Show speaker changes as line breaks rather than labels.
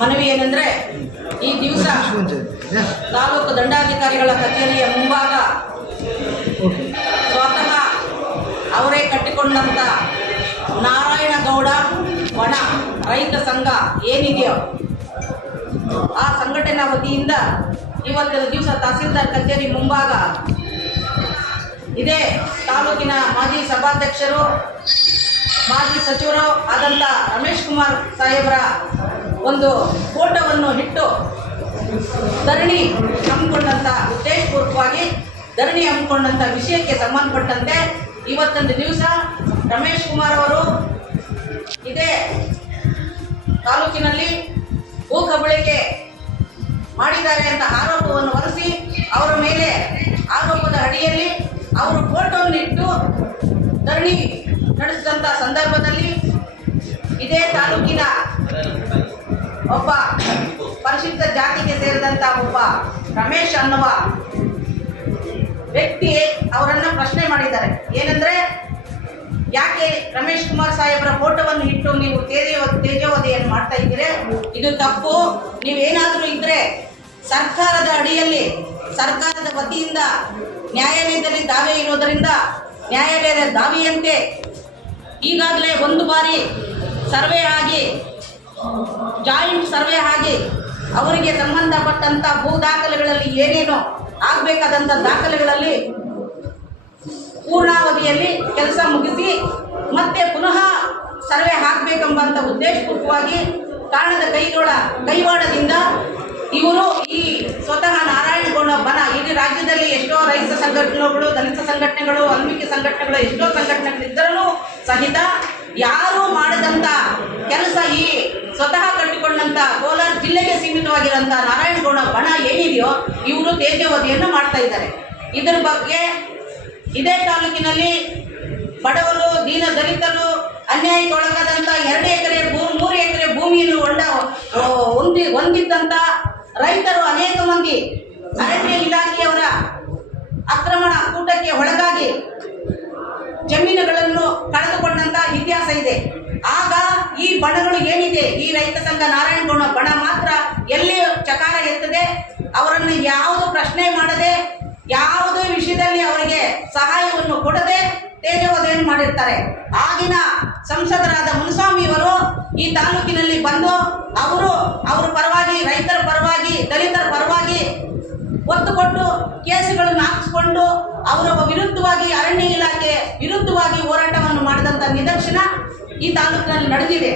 ಮನವಿ ಏನಂದ್ರೆ ಈ ದಿವಸ ತಾಲೂಕು ದಂಡಾಧಿಕಾರಿಗಳ ಕಚೇರಿಯ ಮುಂಭಾಗ ಸ್ವತಃ ಅವರೇ ಕಟ್ಟಿಕೊಂಡಂತ ನಾರಾಯಣಗೌಡ ಒಣ ರೈತ ಸಂಘ ಏನಿದೆಯೋ ಆ ಸಂಘಟನಾ ವತಿಯಿಂದ ಇವತ್ತಿನ ದಿವಸ ತಹಸೀಲ್ದಾರ್ ಕಚೇರಿ ಮುಂಭಾಗ. ಇದೇ ತಾಲೂಕಿನ ಮಾಜಿ ಸಭಾಧ್ಯಕ್ಷರು, ಮಾಜಿ ಸಚಿವರು ಆದಂತ ರಮೇಶ್ ಕುಮಾರ್ ಸಾಹೇಬರ ಒಂದು ಫೋಟೋವನ್ನು ಇಟ್ಟು ಧರಣಿ ಹಮ್ಮಿಕೊಂಡಂಥ ಉದ್ದೇಶಪೂರ್ವಕವಾಗಿ ಧರಣಿ ಹಮ್ಮಿಕೊಂಡಂಥ ವಿಷಯಕ್ಕೆ ಸಂಬಂಧಪಟ್ಟಂತೆ ಇವತ್ತೊಂದು ದಿವಸ ರಮೇಶ್ ಕುಮಾರ್ ಅವರು ಇದೇ ತಾಲೂಕಿನಲ್ಲಿ ಭೂ ಕಬಳಿಕೆ ಮಾಡಿದ್ದಾರೆ ಅಂತ ಆರೋಪವನ್ನು ಹೊರಿಸಿ ಅವರ ಮೇಲೆ ಆರೋಪದ ಅಡಿಯಲ್ಲಿ ಅವರು ಫೋಟೋವನ್ನು ಇಟ್ಟು ಧರಣಿ ನಡೆಸಿದಂಥ ಸಂದರ್ಭದಲ್ಲಿ ಇದೇ ತಾಲೂಕಿನ ಒಬ್ಬ ಪರಿಶಿಷ್ಟ ಜಾತಿಗೆ ಸೇರಿದಂತ ಒಬ್ಬ ರಮೇಶ್ ಅನ್ನುವ ವ್ಯಕ್ತಿ ಅವರನ್ನ ಪ್ರಶ್ನೆ ಮಾಡಿದ್ದಾರೆ. ಏನಂದ್ರೆ, ಯಾಕೆ ರಮೇಶ್ ಕುಮಾರ್ ಸಾಹೇಬರ ಫೋಟೋವನ್ನು ಇಟ್ಟು ನೀವು ತೇಜೋ, ತೇಜೋವಧಿಯನ್ನು ಮಾಡ್ತಾ ಇದ್ದೀರಿ? ಇದು ತಪ್ಪು. ನೀವೇನಾದರೂ ಇದ್ರೆ ಸರ್ಕಾರದ ಅಡಿಯಲ್ಲಿ, ಸರ್ಕಾರದ ವತಿಯಿಂದ ನ್ಯಾಯಾಲಯದಲ್ಲಿ ದಾವೆ ಇರೋದರಿಂದ ನ್ಯಾಯಾಲಯದ ದಾವೆಯಂತೆ ಈಗಾಗಲೇ ಒಂದು ಬಾರಿ ಸರ್ವೆ ಆಗಿ ಜಾಯಿಂಟ್ ಸರ್ವೆ ಆಗಿ ಅವರಿಗೆ ಸಂಬಂಧಪಟ್ಟಂತ ಭೂ ದಾಖಲೆಗಳಲ್ಲಿ ಏನೇನು ಆಗಬೇಕಾದಂಥ ದಾಖಲೆಗಳಲ್ಲಿ ಪೂರ್ಣಾವಧಿಯಲ್ಲಿ ಕೆಲಸ ಮುಗಿಸಿ ಮತ್ತೆ ಪುನಃ ಸರ್ವೆ ಹಾಕಬೇಕೆಂಬಂತ ಉದ್ದೇಶಪೂರ್ವಕವಾಗಿ ಕಾರಣದ ಕೈದೋಳ ಕೈವಾಡದಿಂದ ಇವರು ಈ ಸ್ವತಃ ನಾರಾಯಣಗೌಡ ಬನ, ಇಡೀ ರಾಜ್ಯದಲ್ಲಿ ಎಷ್ಟೋ ರೈತ ಸಂಘಟನೆಗಳು, ದಲಿತ ಸಂಘಟನೆಗಳು ವಾಲ್ಮೀಕಿ ಸಂಘಟನೆಗಳು, ಎಷ್ಟೋ ಸಂಘಟನೆಗಳಿದ್ದರೂ ಸಹಿತ ಯಾರೂ ಮಾಡದಂತ ಕೆಲಸ ಈ ಸ್ವತಃ ಕಟ್ಟಿಕೊಂಡಂತ ಕೋಲಾರ ಜಿಲ್ಲೆಗೆ ಸೀಮಿತವಾಗಿರೋಂಥ ನಾರಾಯಣಗೌಡ ಬಣ ಏನಿದೆಯೋ ಇವರು ತೇಜವತಿಯನ್ನು ಮಾಡ್ತಾ ಇದ್ದಾರೆ. ಇದರ ಬಗ್ಗೆ ಇದೇ ತಾಲೂಕಿನಲ್ಲಿ ಬಡವರು, ದೀನ ದಲಿತರು ಅನ್ಯಾಯಕ್ಕೆ ಒಳಗಾದಂಥ ಎರಡು ಎಕರೆ ಭೂಮಿ ಮೂರು ಎಕರೆ ಭೂಮಿಯನ್ನು ಹೊಂಡ ಹೊಂದಿ ಹೊಂದಿದ್ದಂಥ ರೈತರು ಅನೇಕ ಮಂದಿ ಅರಣ್ಯ ಇಲಾಖೆಯವರ ಆಕ್ರಮಣ ಕೂಟಕ್ಕೆ ಒಳಗಾಗಿ ಜಮೀನುಗಳನ್ನು ಕಳೆದುಕೊಂಡಂತ ಇತಿಹಾಸ ಇದೆ. ಆಗ ಬಣಗಳು ಏನಿದೆ? ಈ ರೈತ ಸಂಘ ನಾರಾಯಣಗೌಡ ಬಣ ಮಾತ್ರ ಎಲ್ಲಿ ಚಕಾರ ಎತ್ತದೆ? ಅವರನ್ನು ಯಾವುದು ಪ್ರಶ್ನೆ ಮಾಡದೆ, ಯಾವುದು ವಿಷಯದಲ್ಲಿ ಅವರಿಗೆ ಸಹಾಯವನ್ನು ಕೊಡದೆ ತೇಜವಧೆಯನ್ನು ಮಾಡಿರ್ತಾರೆ. ಆಗಿನ ಸಂಸದರಾದ ಮುನಿಸ್ವಾಮಿಯವರು ಈ ತಾಲೂಕಿನಲ್ಲಿ ಬಂದು ಅವರು, ಅವರ ಪರವಾಗಿ, ರೈತರ ಪರವಾಗಿ, ದಲಿತರ ಪರವಾಗಿ ಒತ್ತು ಕೊಟ್ಟು ಕೇಸುಗಳನ್ನು ಹಾಕಿಸ್ಕೊಂಡು ಅವರ ವಿರುದ್ಧವಾಗಿ ಅರಣ್ಯ ಇಲಾಖೆ ವಿರುದ್ಧವಾಗಿ ಹೋರಾಟವನ್ನು ಮಾಡಿದಂಥ ನಿದರ್ಶನ. ಈ ತಾಲೂಕಿನಲ್ಲಿ ನಡೆದಿದೆ.